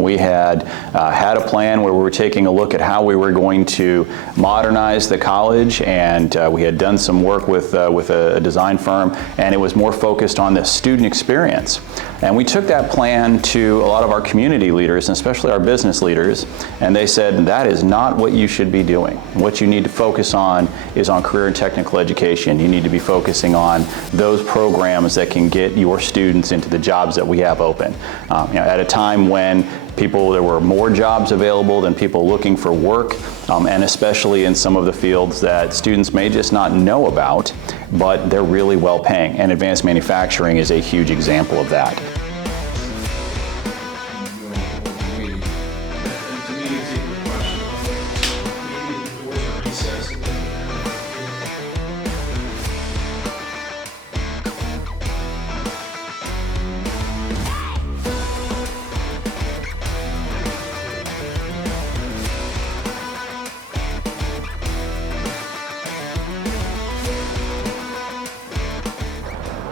We had a plan where we were taking a look at how we were going to modernize the college, and we had done some work with a design firm, and it was more focused on the student experience. And we took that plan to a lot of our community leaders, and especially our business leaders, and they said, that is not what you should be doing. What you need to focus on is on career and technical education. You need to be focusing on those programs that can get your students into the jobs that we have open. At a time when there were more jobs available than people looking for work, and especially in some of the fields that students may just not know about, but they're really well paying. And advanced manufacturing is a huge example of that.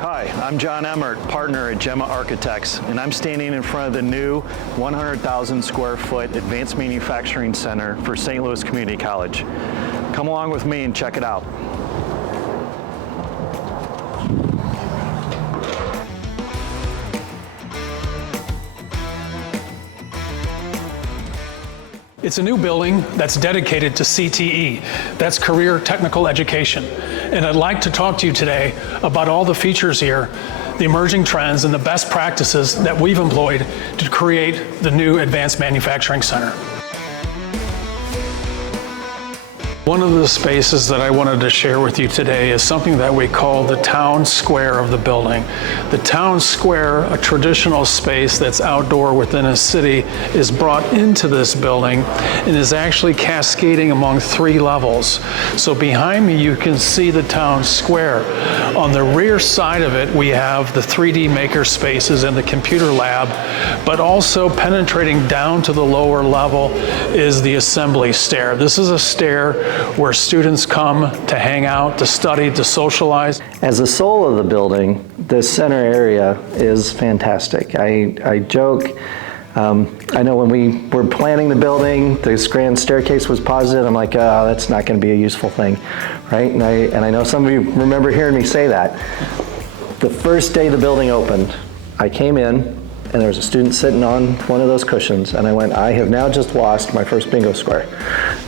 Hi, I'm John Emmert, partner at JEMA Architects, and I'm standing in front of the new 100,000 square foot Advanced Manufacturing Center for St. Louis Community College. Come along with me and check it out. It's a new building that's dedicated to CTE, that's Career Technical Education. And I'd like to talk to you today about all the features here, the emerging trends, and the best practices that we've employed to create the new Advanced Manufacturing Center. One of the spaces that I wanted to share with you today is something that we call the town square of the building. The town square, a traditional space that's outdoor within a city, is brought into this building and is actually cascading among 3 levels. So behind me you can see the town square. On the rear side of it we have the 3D maker spaces and the computer lab, but also penetrating down to the lower level is the assembly stair. This is a stair where students come to hang out, to study, to socialize. As the soul of the building, this center area is fantastic. I joke, I know when we were planning the building, this grand staircase was posited. I'm like, oh, that's not going to be a useful thing, right? And I know some of you remember hearing me say that. The first day the building opened, I came in, and there was a student sitting on one of those cushions, and I went, I have now just lost my first bingo square.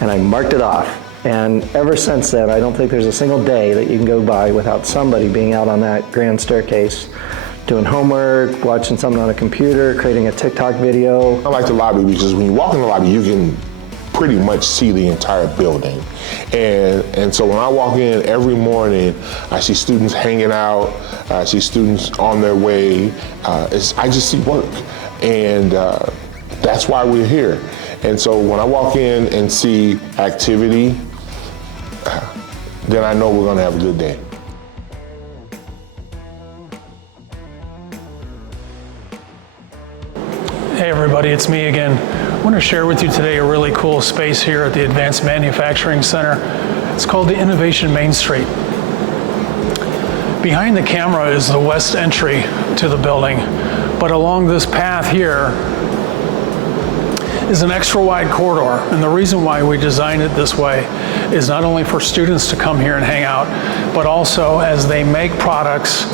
And I marked it off. And ever since then, I don't think there's a single day that you can go by without somebody being out on that grand staircase, doing homework, watching something on a computer, creating a TikTok video. I like the lobby because when you walk in the lobby, you can pretty much see the entire building. And so when I walk in every morning, I see students hanging out, I see students on their way. I just see work. And that's why we're here. And so when I walk in and see activity, then I know we're going to have a good day. Hey everybody, it's me again. I want to share with you today a really cool space here at the Advanced Manufacturing Center. It's called the Innovation Main Street. Behind the camera is the west entry to the building, but along this path here is an extra wide corridor, and the reason why we designed it this way is not only for students to come here and hang out, but also as they make products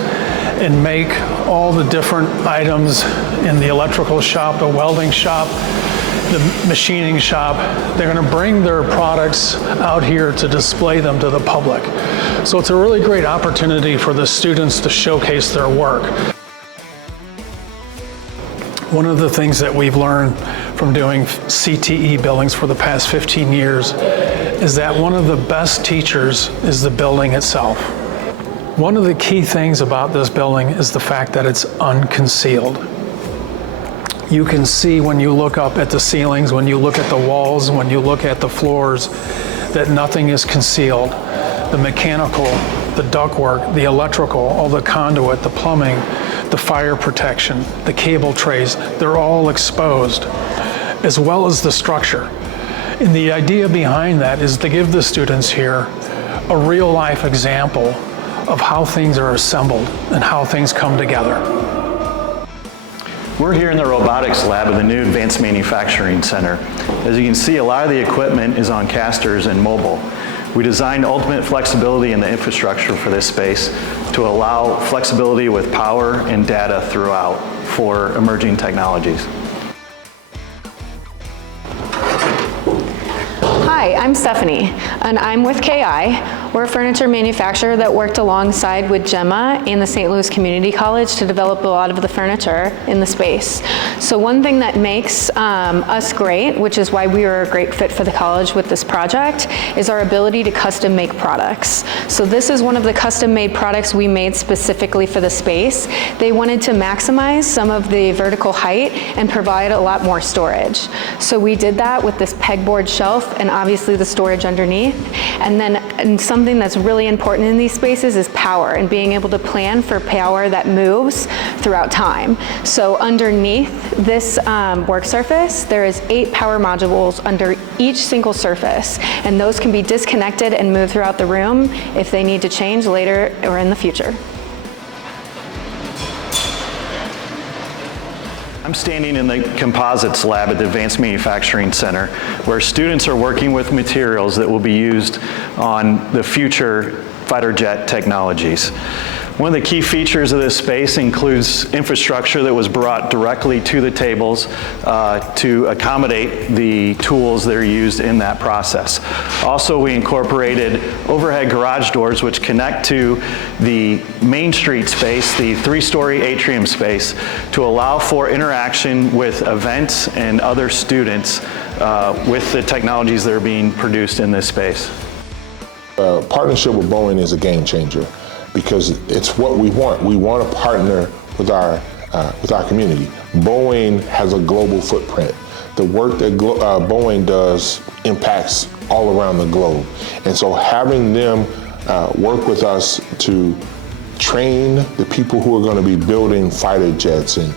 and make all the different items in the electrical shop, the welding shop, the machining shop, they're going to bring their products out here to display them to the public. So it's a really great opportunity for the students to showcase their work. One of the things that we've learned from doing CTE buildings for the past 15 years is that one of the best teachers is the building itself. One of the key things about this building is the fact that it's unconcealed. You can see when you look up at the ceilings, when you look at the walls, when you look at the floors, that nothing is concealed. The mechanical, the ductwork, the electrical, all the conduit, the plumbing, the fire protection, the cable trays, they're all exposed, as well as the structure. And the idea behind that is to give the students here a real-life example of how things are assembled and how things come together. We're here in the robotics lab of the new Advanced Manufacturing Center. As you can see, a lot of the equipment is on casters and mobile. We designed ultimate flexibility in the infrastructure for this space to allow flexibility with power and data throughout for emerging technologies. Hi, I'm Stephanie, and I'm with KI. We're a furniture manufacturer that worked alongside with JEMA and the St. Louis Community College to develop a lot of the furniture in the space. So one thing that makes us great, which is why we were a great fit for the college with this project, is our ability to custom make products. So this is one of the custom made products we made specifically for the space. They wanted to maximize some of the vertical height and provide a lot more storage. So we did that with this pegboard shelf and obviously the storage underneath. And something that's really important in these spaces is power and being able to plan for power that moves throughout time. So underneath this work surface, there is 8 power modules under each single surface, and those can be disconnected and moved throughout the room if they need to change later or in the future. I'm standing in the composites lab at the Advanced Manufacturing Center, where students are working with materials that will be used on the future fighter jet technologies. One of the key features of this space includes infrastructure that was brought directly to the tables to accommodate the tools that are used in that process. Also, we incorporated overhead garage doors which connect to the Main Street space, the 3-story atrium space, to allow for interaction with events and other students with the technologies that are being produced in this space. Partnership with Boeing is a game changer, because it's what we want. We want to partner with our community. Boeing has a global footprint. The work that Boeing does impacts all around the globe. And so having them work with us to train the people who are going to be building fighter jets and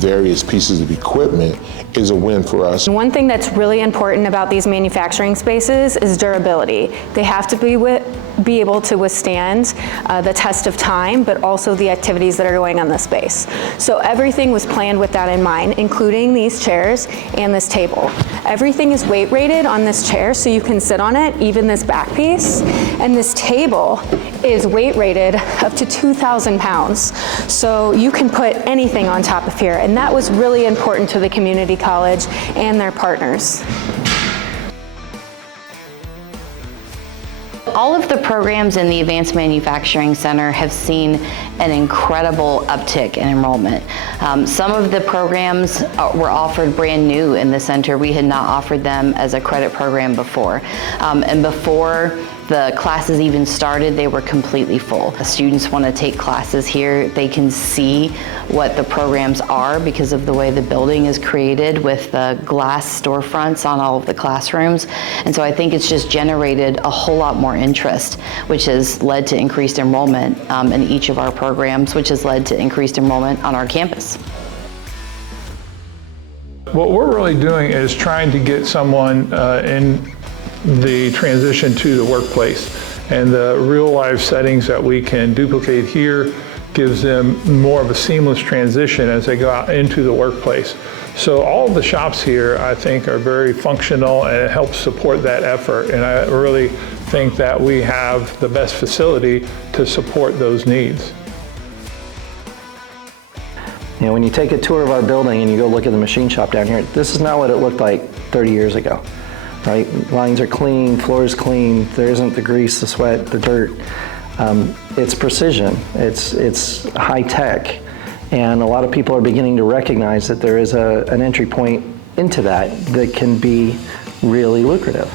various pieces of equipment is a win for us. One thing that's really important about these manufacturing spaces is durability. They have to be able to withstand the test of time, but also the activities that are going on in the space. So everything was planned with that in mind, including these chairs and this table. Everything is weight rated on this chair, so you can sit on it, even this back piece. And this table is weight rated up to 2,000 pounds. So you can put anything on top of here. And that was really important to the community college and their partners. All of the programs in the Advanced Manufacturing Center have seen an incredible uptick in enrollment. Some of the programs were offered brand new in the center. We had not offered them as a credit program before. And before the classes even started, they were completely full. Students want to take classes here. They can see what the programs are because of the way the building is created with the glass storefronts on all of the classrooms. And so I think it's just generated a whole lot more interest, which has led to increased enrollment in each of our programs, which has led to increased enrollment on our campus. What we're really doing is trying to get someone in the transition to the workplace, and the real life settings that we can duplicate here gives them more of a seamless transition as they go out into the workplace. So all of the shops here, I think, are very functional, and it helps support that effort, and I really think that we have the best facility to support those needs. You know, when you take a tour of our building and you go look at the machine shop down here, this is not what it looked like 30 years ago. Right? Lines are clean, floors clean, there isn't the grease, the sweat, the dirt. It's precision, it's high tech, and a lot of people are beginning to recognize that there is an entry point into that can be really lucrative.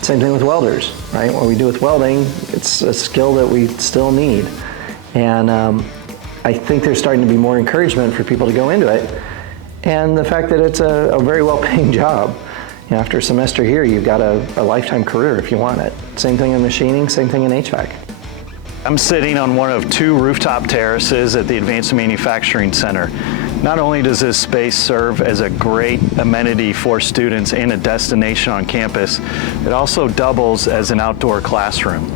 Same thing with welders, right? What we do with welding, it's a skill that we still need. And I think there's starting to be more encouragement for people to go into it. And the fact that it's a very well-paying job. You know, after a semester here, you've got a lifetime career if you want it. Same thing in machining, same thing in HVAC. I'm sitting on one of 2 rooftop terraces at the Advanced Manufacturing Center. Not only does this space serve as a great amenity for students and a destination on campus, it also doubles as an outdoor classroom.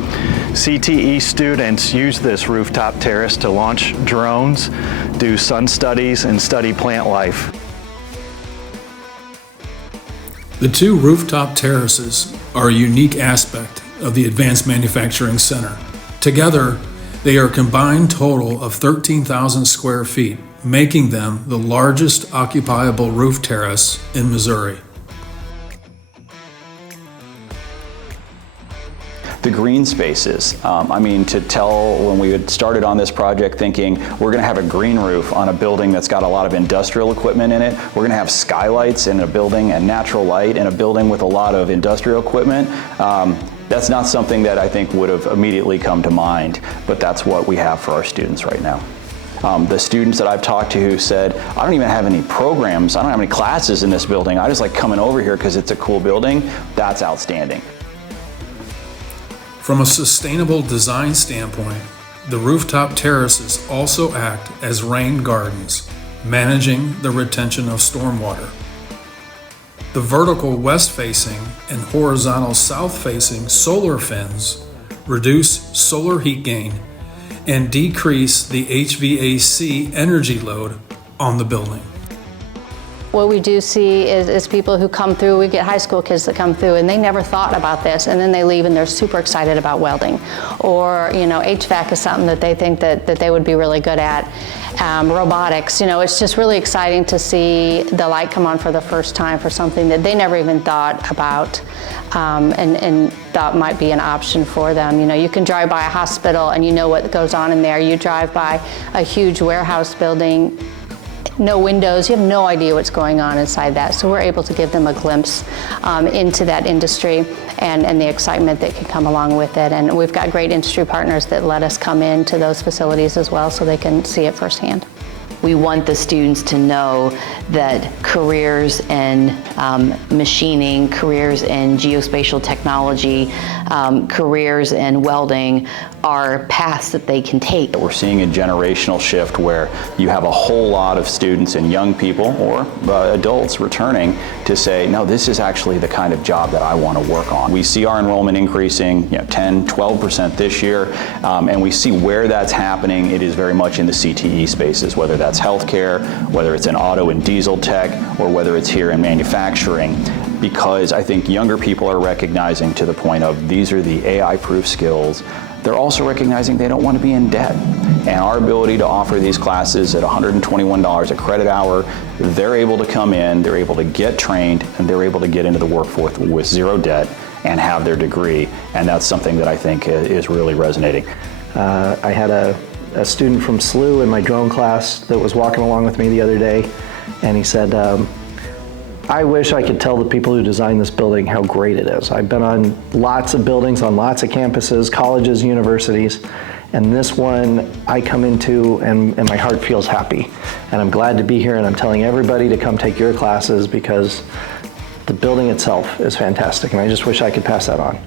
CTE students use this rooftop terrace to launch drones, do sun studies, and study plant life. The two rooftop terraces are a unique aspect of the Advanced Manufacturing Center. Together, they are a combined total of 13,000 square feet, making them the largest occupiable roof terrace in Missouri. The green spaces, to tell when we had started on this project thinking we're going to have a green roof on a building that's got a lot of industrial equipment in it, we're going to have skylights in a building and natural light in a building with a lot of industrial equipment. That's not something that I think would have immediately come to mind, but that's what we have for our students right now. The students that I've talked to who said, I don't even have any programs, I don't have any classes in this building, I just like coming over here because it's a cool building, that's outstanding. From a sustainable design standpoint, the rooftop terraces also act as rain gardens, managing the retention of stormwater. The vertical west-facing and horizontal south-facing solar fins reduce solar heat gain and decrease the HVAC energy load on the building. What we do see is people who come through, we get high school kids that come through and they never thought about this, and then they leave and they're super excited about welding. Or, HVAC is something that they think that they would be really good at. Robotics, it's just really exciting to see the light come on for the first time for something that they never even thought about and thought might be an option for them. You can drive by a hospital and you know what goes on in there. You drive by a huge warehouse building, no windows, you have no idea what's going on inside that. So we're able to give them a glimpse into that industry and the excitement that can come along with it. And we've got great industry partners that let us come into those facilities as well so they can see it firsthand. We want the students to know that careers in machining, careers in geospatial technology, careers in welding are paths that they can take. We're seeing a generational shift where you have a whole lot of students and young people or adults returning to say, no, this is actually the kind of job that I want to work on. We see our enrollment increasing 10, 12% this year, and we see where that's happening. It is very much in the CTE spaces, whether that's healthcare, whether it's in auto and diesel tech, or whether it's here in manufacturing, because I think younger people are recognizing to the point of these are the AI-proof skills. They're also recognizing they don't want to be in debt. And our ability to offer these classes at $121 a credit hour, they're able to come in, they're able to get trained, and they're able to get into the workforce with zero debt and have their degree. And that's something that I think is really resonating. I had a student from SLU in my drone class that was walking along with me the other day, and he said, I wish I could tell the people who designed this building how great it is. I've been on lots of buildings, on lots of campuses, colleges, universities, and this one I come into and my heart feels happy. And I'm glad to be here, and I'm telling everybody to come take your classes because the building itself is fantastic, and I just wish I could pass that on.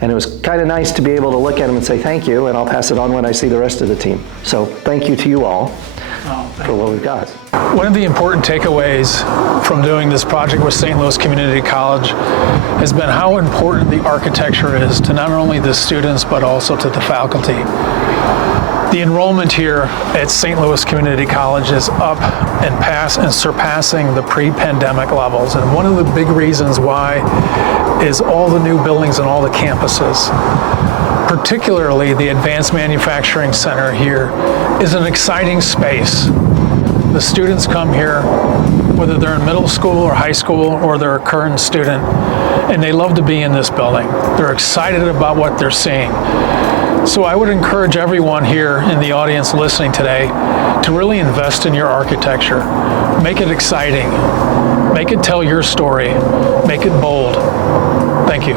And it was kind of nice to be able to look at him and say thank you, and I'll pass it on when I see the rest of the team. So thank you to you all for what we've got. One of the important takeaways from doing this project with St. Louis Community College has been how important the architecture is to not only the students but also to the faculty. The enrollment here at St. Louis Community College is up and surpassing the pre-pandemic levels. And one of the big reasons why is all the new buildings and all the campuses. Particularly the Advanced Manufacturing Center here is an exciting space. The students come here, whether they're in middle school or high school or they're a current student, and they love to be in this building. They're excited about what they're seeing. So I would encourage everyone here in the audience listening today to really invest in your architecture. Make it exciting. Make it tell your story. Make it bold. Thank you.